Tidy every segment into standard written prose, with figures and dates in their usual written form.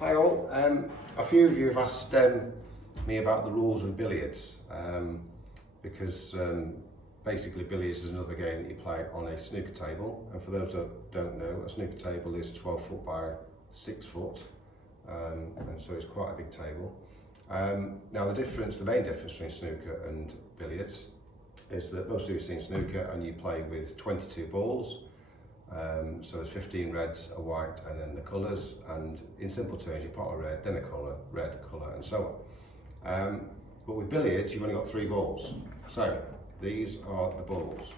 Hi all, a few of you have asked me about the rules of billiards because basically billiards is another game that you play on a snooker table, and for those that don't know, a snooker table is 12 foot by 6 foot, and so it's quite a big table. Now the main difference between snooker and billiards is that most of you have seen snooker and you play with 22 balls. So there's 15 reds, a white, and then the colours, and in simple terms you pot a red, then a colour, red, colour, and so on. But with billiards you've only got 3 balls, so these are the balls.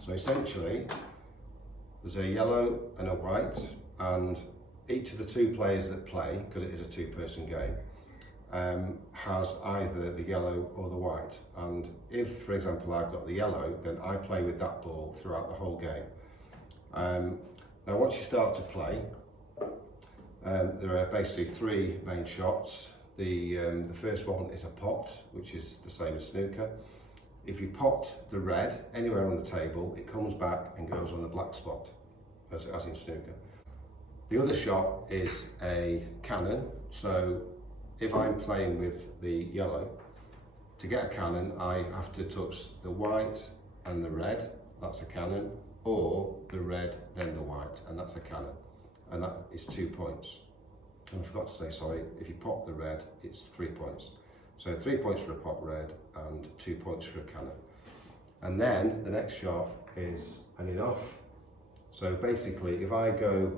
So essentially there's a yellow and a white, and each of the 2 players that play, because it is a 2-person game, has either the yellow or the white, and if for example I've got the yellow, then I play with that ball throughout the whole game. Now once you start to play, there are basically 3 main shots. The first one is a pot, which is the same as snooker. If you pot the red anywhere on the table, it comes back and goes on the black spot, as in snooker. The other shot is a cannon, so if I'm playing with the yellow, to get a cannon I have to touch the white and the red, that's a cannon, or the red then the white, and that's a cannon, and that is 2 points. And I forgot to say, sorry, if you pot the red it's 3 points. So 3 points for a pot red and 2 points for a cannon. And then the next shot is an in-off. So basically if I go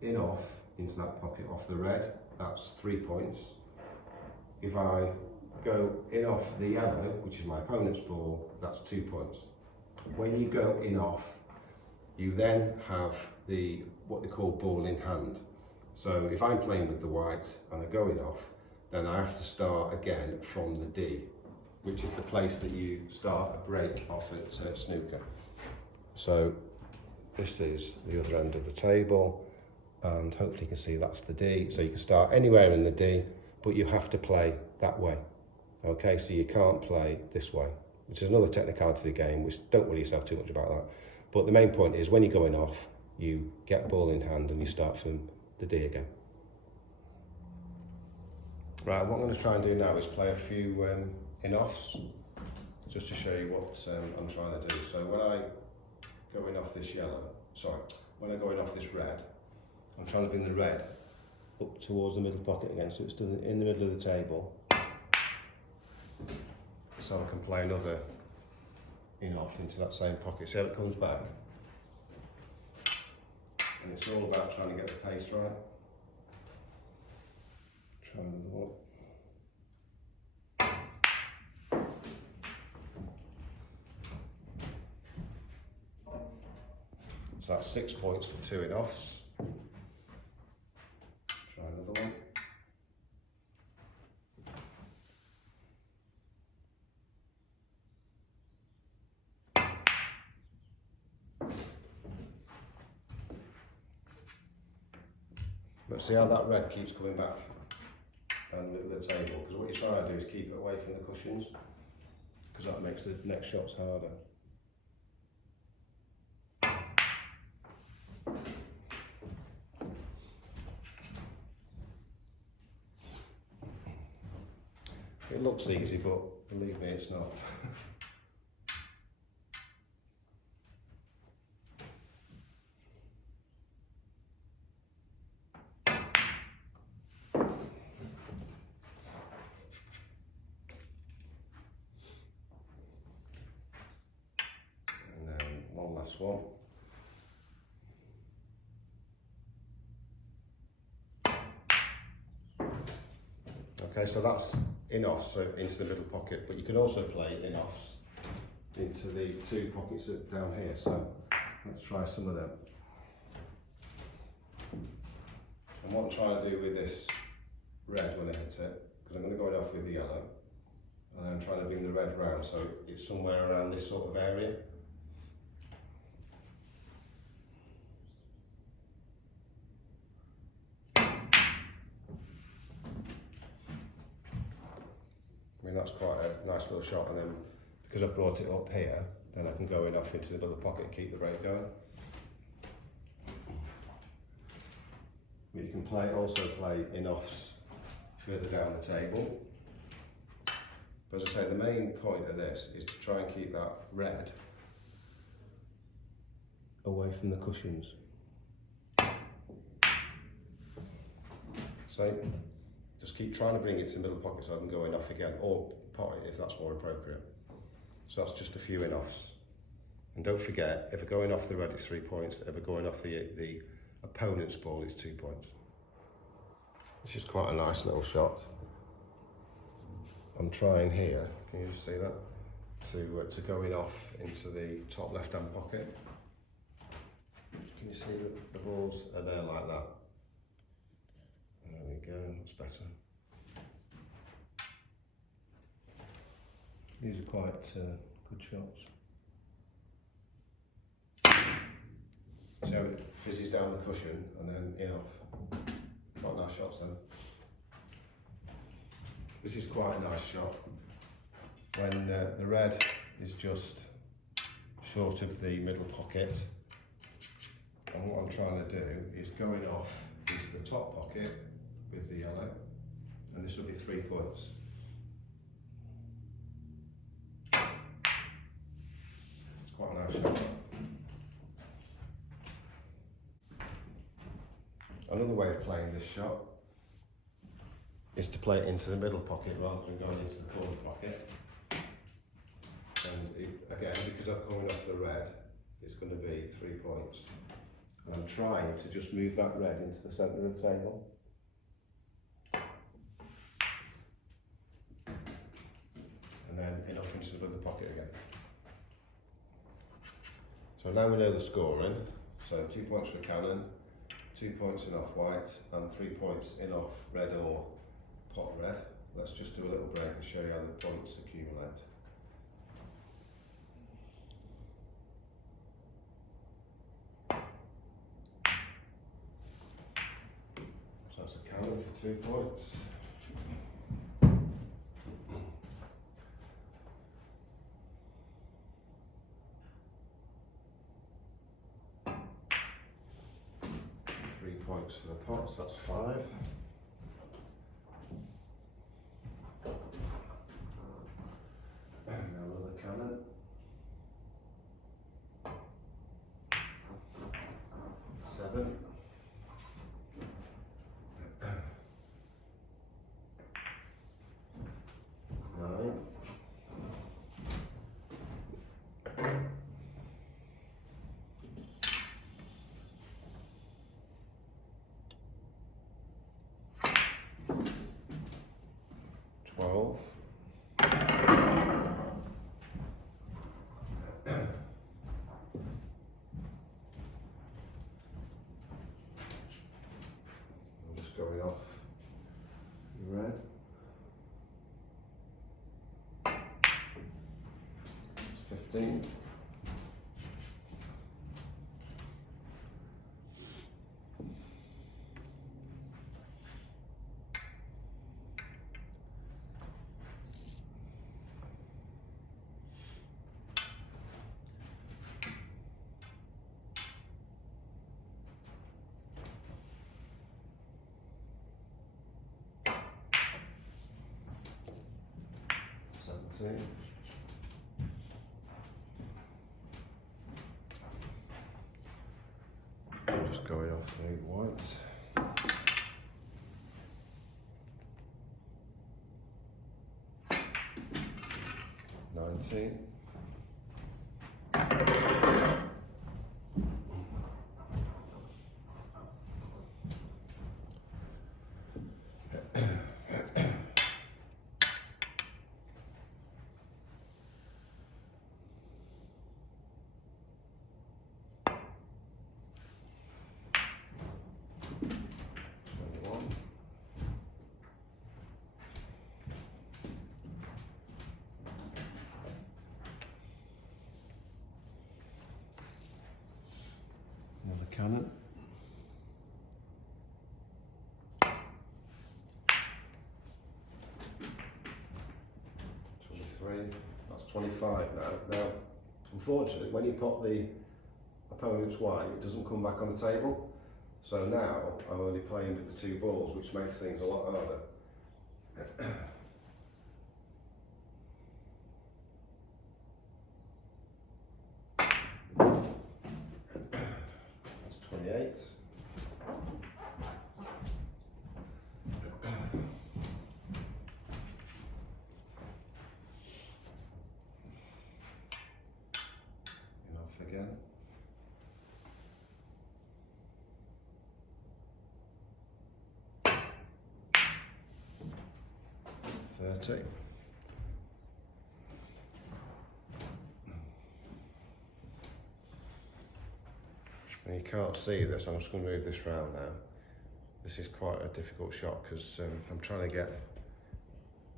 in-off into that pocket off the red, that's 3 points. If I go in-off the yellow, which is my opponent's ball, that's 2 points. When you go in-off, you then have what they call ball in hand. So if I'm playing with the white and I go in-off, then I have to start again from the D, which is the place that you start a break off at snooker. So this is the other end of the table, and hopefully you can see that's the D. So you can start anywhere in the D, but you have to play that way. Okay, so you can't play this way, which is another technicality of the game, which don't worry yourself too much about that. But the main point is when you're going off, you get ball in hand and you start from the D again. Right, what I'm going to try and do now is play a few in-offs, just to show you what I'm trying to do. So when I go in off this when I go in off this red, I'm trying to bring the red up towards the middle pocket again, so it's done in the middle of the table. So I can play another in-off into that same pocket. See how it comes back? And it's all about trying to get the pace right. Try another one. So that's 6 points for 2 in-offs. Try another one. But see how that red keeps coming back and the table, because what you're trying to do is keep it away from the cushions, because that makes the next shots harder. It looks easy, but believe me, it's not. One last one. Okay, so that's in-offs, so into the middle pocket, but you can also play in-offs into the 2 pockets down here, so let's try some of them. And what I'm trying to do with this red when I hit it, because I'm going to go off with the yellow, and I'm trying to bring the red round, so it's somewhere around this sort of area. I mean, that's quite a nice little shot, and then because I've brought it up here, then I can go in off into the middle pocket and keep the break going. But you can can also play in-offs further down the table. But as I say, the main point of this is to try and keep that red away from the cushions. So just keep trying to bring it to the middle pocket so I can go in off again, or pot it if that's more appropriate. So that's just a few in-offs. And don't forget, if we're going off the red it's 3 points, if we're going off the opponent's ball it's 2 points. This is quite a nice little shot. I'm trying here, can you see that? To go in off into the top left-hand pocket. Can you see that the balls are there like that? There we go, that's better. These are quite good shots. So it fizzes down the cushion and then in off. Quite nice shots then. This is quite a nice shot when the red is just short of the middle pocket, and what I'm trying to do is going off into the top pocket with the yellow, and this will be 3 points. It's quite a nice shot. Another way of playing this shot is to play it into the middle pocket rather than going into the corner pocket. And again, because I'm coming off the red, it's going to be 3 points. And I'm trying to just move that red into the centre of the table. And then in off into the middle pocket again. So now we know the scoring. So 2 points for Cannon, 2 points in off white, and 3 points in off red or pot red. Let's just do a little break and show you how the points accumulate. So that's a Cannon for 2 points. Points for the pots, that's 5. And another Cannon. 7. 9. 12. 'm just going off red. 15. 17. 'm just going off the white. 19. 21. 'Another Cannon. 23. That's 25 now. Now, unfortunately, when you put the opponent's white, it doesn't come back on the table. So now I'm only playing with the 2 balls, which makes things a lot harder. That's 28. Enough again. 30. And you can't see this, I'm just going to move this round now. This is quite a difficult shot because I'm trying to get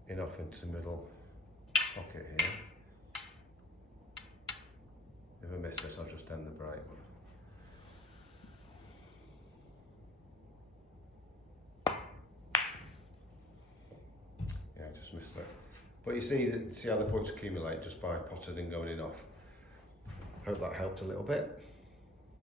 enough into the middle pocket here. If I miss this, I'll just end the break. Yeah, I just missed it. But you see how the points accumulate just by potting and going in off. Hope that helped a little bit.